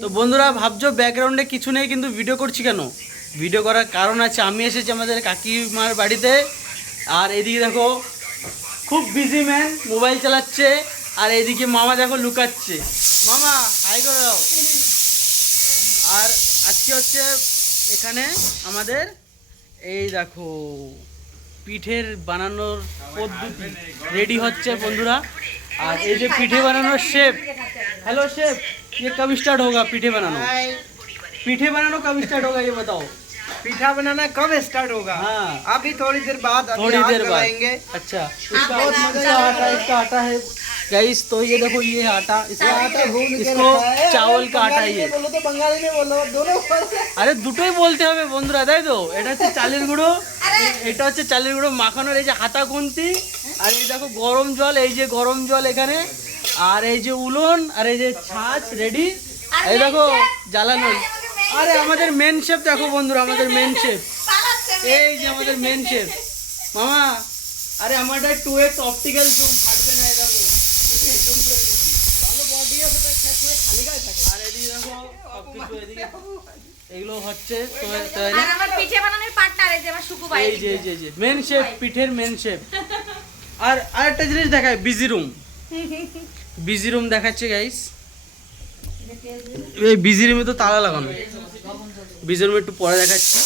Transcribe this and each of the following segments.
তো বন্ধুরা ভাবছো ব্যাকগ্রাউন্ডে কিছু নেই, কিন্তু ভিডিও করছি কেন? ভিডিও করার কারণ আছে, আমি এসেছি আমাদের কাকিমার বাড়িতে। আর এদিকে দেখো খুব বিজি ম্যান, মোবাইল চালাচ্ছে। আর এইদিকে মামা দেখো লুকাচ্ছে। মামা হাই করে দাও। আর আজকে হচ্ছে এখানে আমাদের এই দেখো পিঠের বানানোর পদ্ধতি রেডি হচ্ছে বন্ধুরা। আর এই যে পিঠে বানানোর শেফ, हेलो शेफ, ये कब स्टार्ट होगा पीठे बनाना? पीठे बनाना कब स्टार्ट होगा ये बताओ। पीठा बनाना कब स्टार्ट होगा? हाँ अभी थोड़ी देर बाद, थोड़ी देर बाद। आएंगे। अच्छा इसका आटा है गाइस। तो ये देखो ये आटा, इसको चावल का आटा ये। बोलो तो बंगाली में बोलो, दोनों আরে দুটোই বলতে হবে বন্ধুরা, তাই তো? এটা হচ্ছে চালের গুঁড়ো, এটা হচ্ছে চালের গুঁড়ো মাখানোর এই যে হাতা খুন্তি। আর এই দেখো গরম জল, এই যে গরম জল এখানে। আর এই যে উলন, আর এই যে ছাঁচ রেডি। এই দেখো জ্বালানো। আরে আমাদের মেন শেফ দেখো বন্ধুরা, আমাদের মেন শেফ, এই যে আমাদের মেন শেফ মামা। আরে আমারটা 2x অপটিক্যাল জুম ফাটবে না, এটা জুম করে দিচ্ছি। ভালো বডি আছে, তাই শেষ হয়ে খালি গায়ে থাকে। আর এদিকে দেখো সবকিছু এদিকে এগুলো হচ্ছে তৈরি। আর আমার পিঠে বানানোর পার্টনার এই যে আমার সুকু ভাই, এই যে মেন শেফ, পিঠের মেন শেফ। আর আরেকটা জিনিস দেখায়, বিজি রুম। বিজি রুম দেখাচ্ছে গাইস। এই বিজি রুমে তো তালা লাগানো, বিজি রুমে একটু পরে দেখাচ্ছি।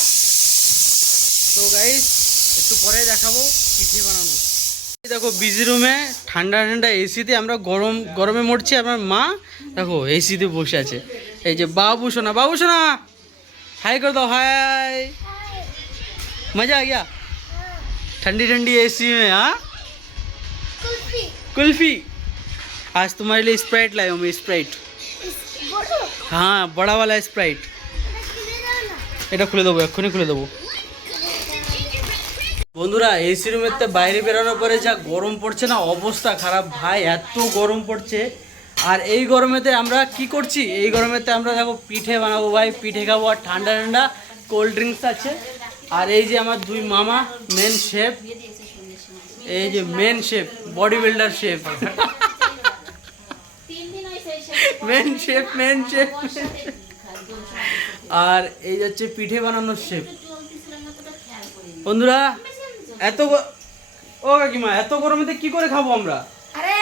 তো গাইস একটু পরে দেখাবো পিঠে বানানো। এই দেখো বিজি রুমে ঠান্ডা ঠান্ডা এসিতে আমরা গরমে মরছি। আমার মা দেখো এসিতে বসে আছে। এই যে বাবু সোনা, বাবু সোনা हाय कर दो, हाय। मजा आ गया ठंडी ठंडी एसी में? हाँ कुल्फी। आज तुम्हारे लिए स्प्राइट लाया हूँ मैं, स्प्राइट। हाँ बड़ा वाला स्प्राइट। এটা খুলে দেবো, এক্ষুনি খুলে দেবো। বন্ধুরা এসি রুমের তো বাইরে বেরোনোর পরে যা গরম পড়ছে না, অবস্থা খারাপ ভাই, এত গরম পড়ছে। আর এই গরমেতে আমরা কি করছি, এই গরমেতে আমরা দেখো পিঠে বানাবো ভাই, পিঠে খাবো। আর ঠান্ডা ঠান্ডা কোল্ড ড্রিঙ্কস আছে। আর এই যে আমার দুই মামা মেন শেফ, এই যে main chef, body builder chef, main chef, main chef. আর এই হচ্ছে পিঠে বানানোর শেফ। বন্ধুরা ও কাকিমা এত গরমেতে কি করে খাবো আমরা? আরে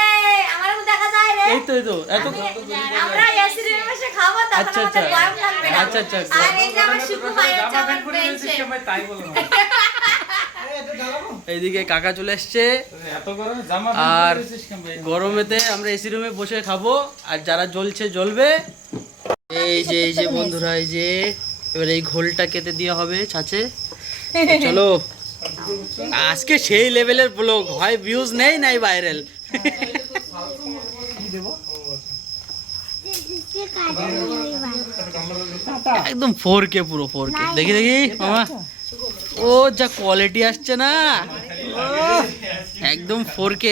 আমারও দেখা যায় রে, এই তো এত আমরা এসি রুমে বসে খাবো, তখন আচ্ছা আমাদের গরম লাগবে না। আচ্ছা আচ্ছা আর এই যে আমার সুকু ভাই হচ্ছে আমার বেঞ্চে। তাই বলো না। এইদিকে কাকা চলে এসছে। এত গরমে জামা আর গরমেতে আমরা এসি রুমে বসে খাবো, আর যারা জ্বলছে জ্বলবে। এই যে বন্ধুরা, এই যে এবার এই ঘোলটা কেটে দেওয়া হবে ছাঁচে। চলো আজকে সেই লেভেলের ব্লগ হয়, ভিউজ নেই নাই ভাইরাল। একদম 4K, পুরো 4K। দেখি মামা, ও যা কোয়ালিটি আসছে না, একদম 4K।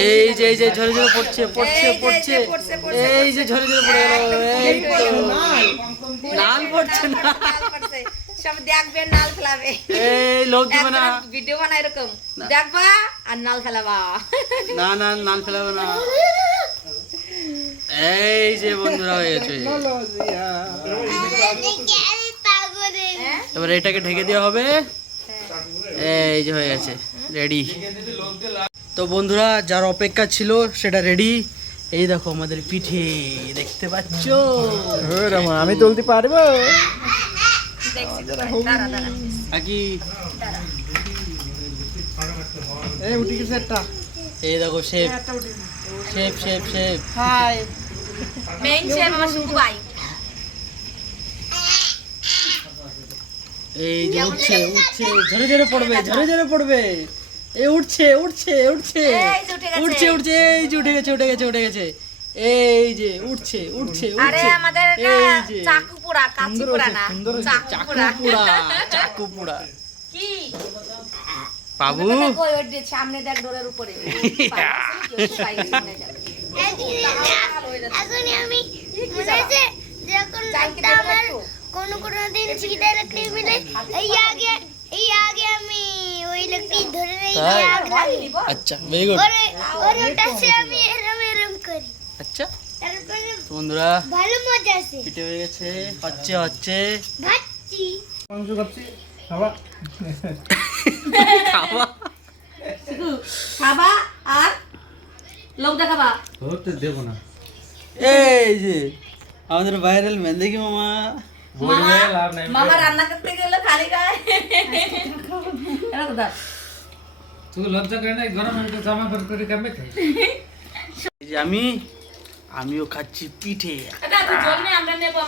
এই যে ঝরে ঝরে পড়ছে, এই যে ঝরে ঝরে পড়ে গেল। এই তো লাল পড়ছে না, সব দেখবে নাল খেলাবে। এই লোক দিবে না, ভিডিও বানাই এরকম দেখবা আর নাল খেলাবা। না নাল ফেলাবে না। এই যে বন্ধুরা হয়ে গেছে। এবার এটাকে ঢেকে দেওয়া হবে। এই যে হয়ে গেছে, রেডি। তো বন্ধুরা যার অপেক্ষা ছিল সেটা রেডি। এই দেখো আমাদের পিঠে, দেখতে পাচ্ছ? আমি তুলতে পারবো? আকি এই উঠি গেছে একটা। এই দেখো chef, chef chef chef. Hi main chef আমার সুকু ভাই। এই যে উঠছে, ঝরে ঝরে পড়বে, ঝরে ঝরে পড়বে। এই উঠছে, এই যে উঠে গেছে। এই যে উঠছে। আরে আমাদের চাকু পোড়া, কাচি পোড়া না, চাকু পোড়া। কি বাবু কই ওই সামনে দেখ ডোরের উপরে। এখনই আমি মনে আছে যখন আমার কোনো দিন চিকিৎসা রাখতে মিলে এই আগে আমি ওই পিঠ ধরে রেখে তাই? আগ লাগে। আচ্ছা ভেরি গুড। ওর ওটা সে আমি এরম করি। আচ্ছা তারপরে তো বন্ধুরা ভালো মজা আছে। পিঠে হয়ে গেছে, হচ্ছে হচ্ছে ভাচ্ছি। মাংস খাচ্ছি খাবা খাওয়া। খাবা আর লোক দেখাবা। ধরতে দেবো না এই যে আমাদের ভাইরাল মেন্দেকি মামা। বলবে লাভ নাই মামা রান্না করতে গেলে খালি গায়ে এরকম দাও। তুই লজ্জা করে না গরম আমি তো জামা পর করে কামে এই যে আমিও খাচ্ছি পিঠে। এটা জল নিয়ে আমরা নেবো।